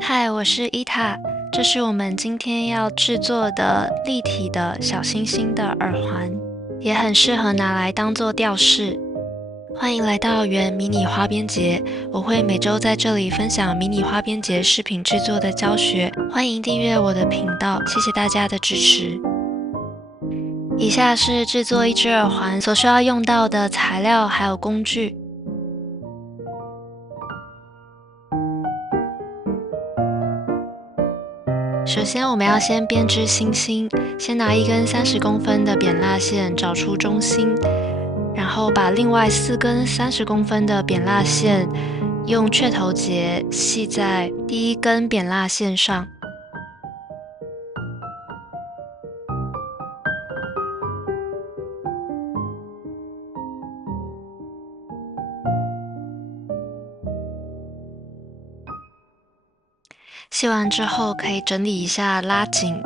嗨，我是伊塔，这是我们今天要制作的立体的小星星的耳环，也很适合拿来当做吊饰。欢迎来到原迷你花边节，我会每周在这里分享迷你花边节饰品制作的教学，欢迎订阅我的频道，谢谢大家的支持。以下是制作一只耳环所需要用到的材料还有工具。首先，我们要先编织星星，先拿一根30公分的扁蜡线找出中心，然后把另外4根30公分的扁蜡线用雀头结系在第一根扁蜡线上。系完之后，可以整理一下，拉紧。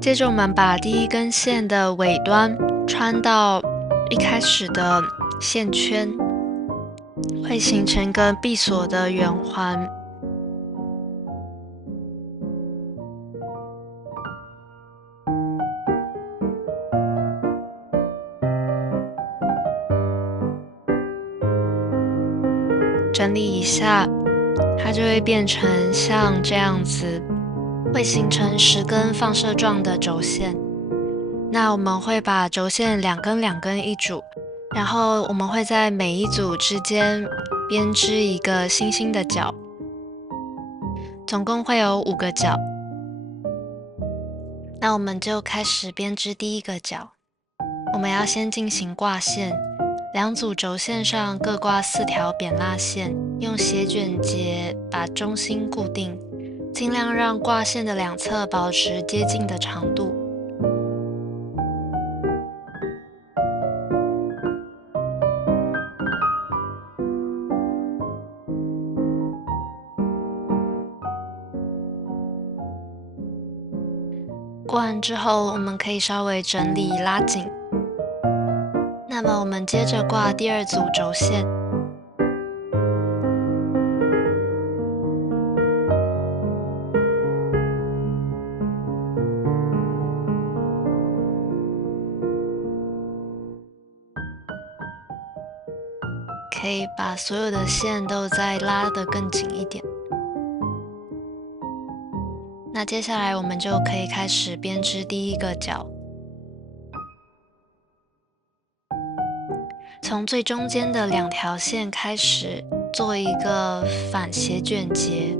接着我们把第一根线的尾端穿到一开始的线圈，会形成一个闭锁的圆环。整理一下，它就会变成像这样子，会形成10根放射状的轴线。那我们会把轴线2根2根一组，然后我们会在每一组之间编织一个星星的角，总共会有5个角。那我们就开始编织第一个角。我们要先进行挂线，2组轴线上各挂4条扁蜡线，用斜卷结把中心固定，尽量让挂线的两侧保持接近的长度。挂完之后，我们可以稍微整理拉紧。那么我们接着挂第2组轴线。可以把所有的线都再拉得更紧一点。那接下来我们就可以开始编织第一个角，从最中间的2条线开始做一个反斜卷结。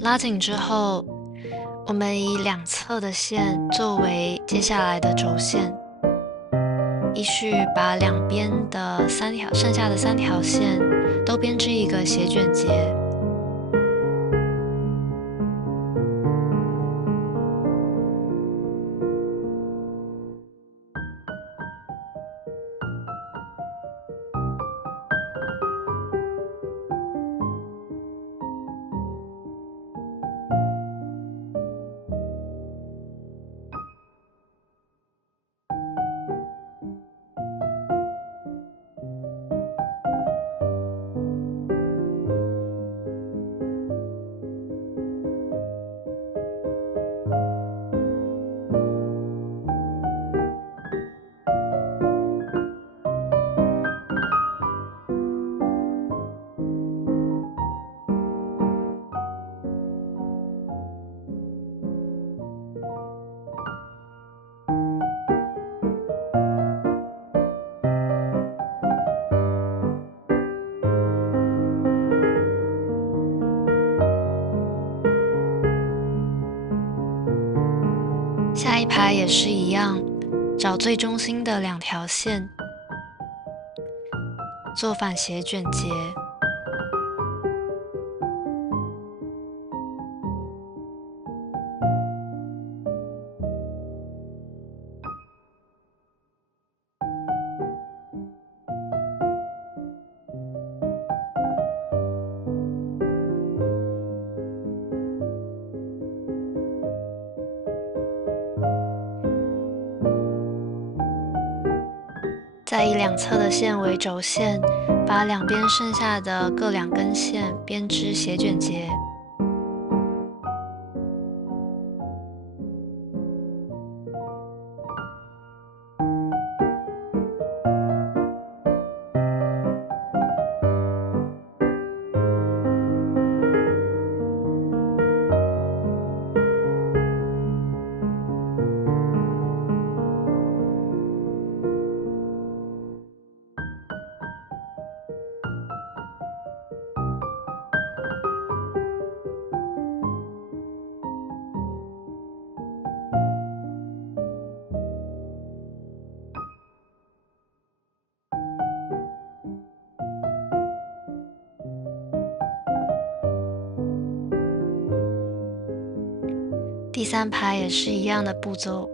拉紧之后，我们以2侧的线作为接下来的轴线，依序把两边的剩下的3条线都编织一个斜卷结。下一排也是一样，找最中心的2条线，做反斜卷结。再以两侧的线为轴线，把两边剩下的各2根线编织斜卷结。第3排也是一样的步骤。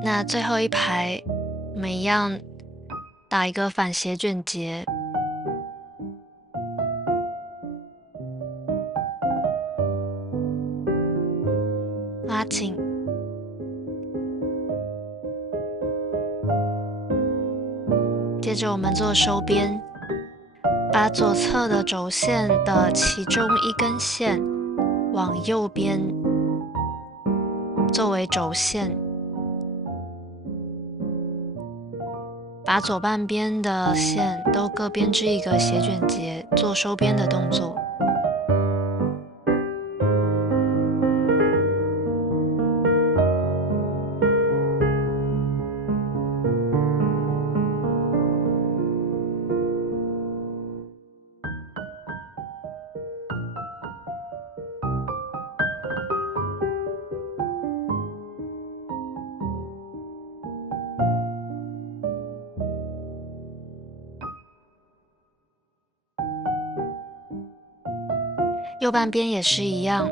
那最后一排，我们一样打一个反斜卷结，拉紧，接着我们做收边，把左侧的轴线的其中1根线往右边作为轴线，把左半边的线都各编织一个斜卷结，做收边的动作。右半边也是一样，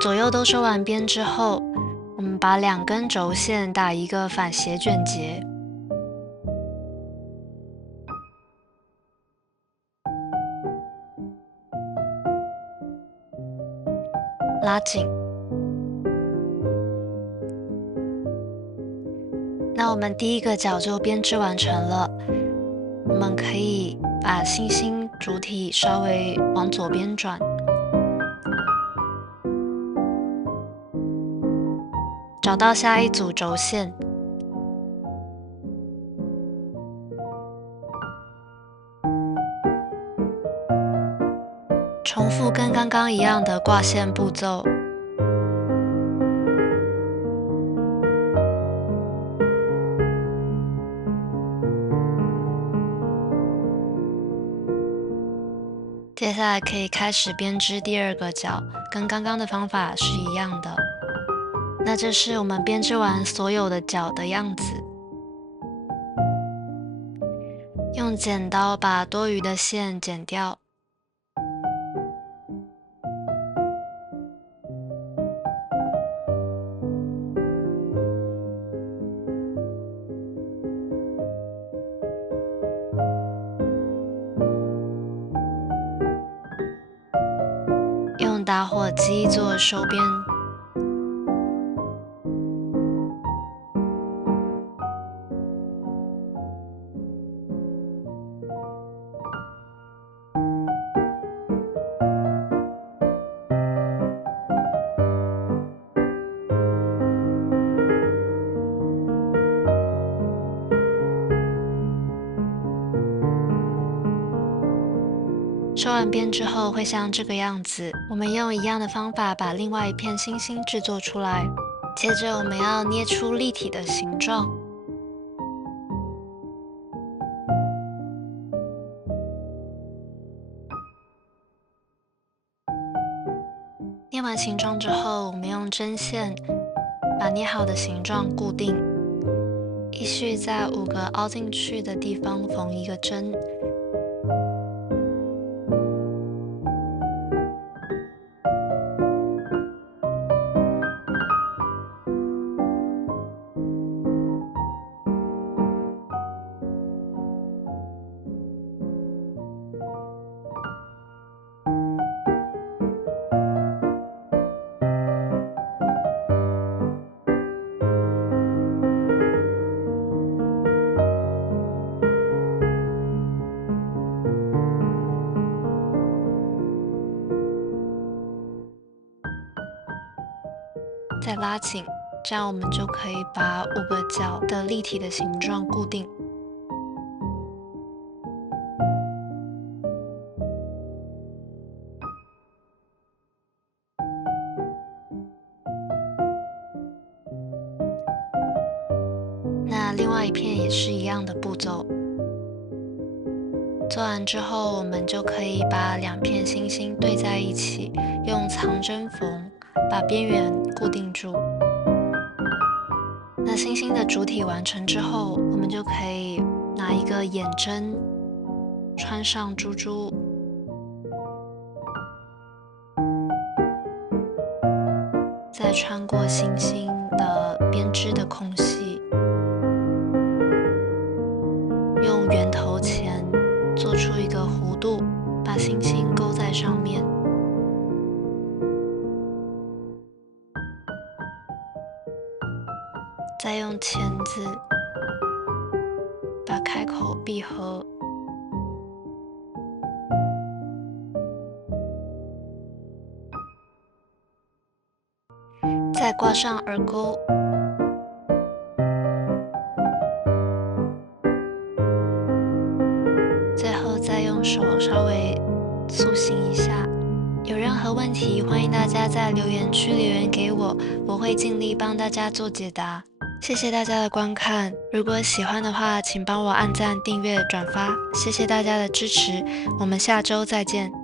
左右都收完边之后，我们把2根轴线打一个反斜卷结，拉紧。那我们第1个角就编织完成了，我们可以把星星主体稍微往左边转。找到下一组轴线，重复跟刚刚一样的挂线步骤。接下来可以开始编织第2个角，跟刚刚的方法是一样的。那这是我们编织完所有的角的样子。用剪刀把多余的线剪掉。用打火机做收边。收完边之后会像这个样子，我们用一样的方法把另外一片星星制作出来。接着我们要捏出立体的形状。捏完形状之后，我们用针线把捏好的形状固定，依序在5个凹进去的地方缝1个针。再拉紧，这样我们就可以把5个角的立体的形状固定。那另外一片也是一样的步骤。做完之后，我们就可以把2片星星对在一起，用藏针缝把边缘固定住。那星星的主体完成之后，我们就可以拿一个眼针穿上珠珠，再穿过星星的编织的空隙，用圆头钳做出一个弧度，把星星勾在上面。再用钳子把开口闭合，再挂上耳钩。最后再用手稍微塑形一下。有任何问题，欢迎大家在留言区留言给我，我会尽力帮大家做解答。谢谢大家的观看，如果喜欢的话，请帮我按赞、订阅、转发，谢谢大家的支持，我们下周再见。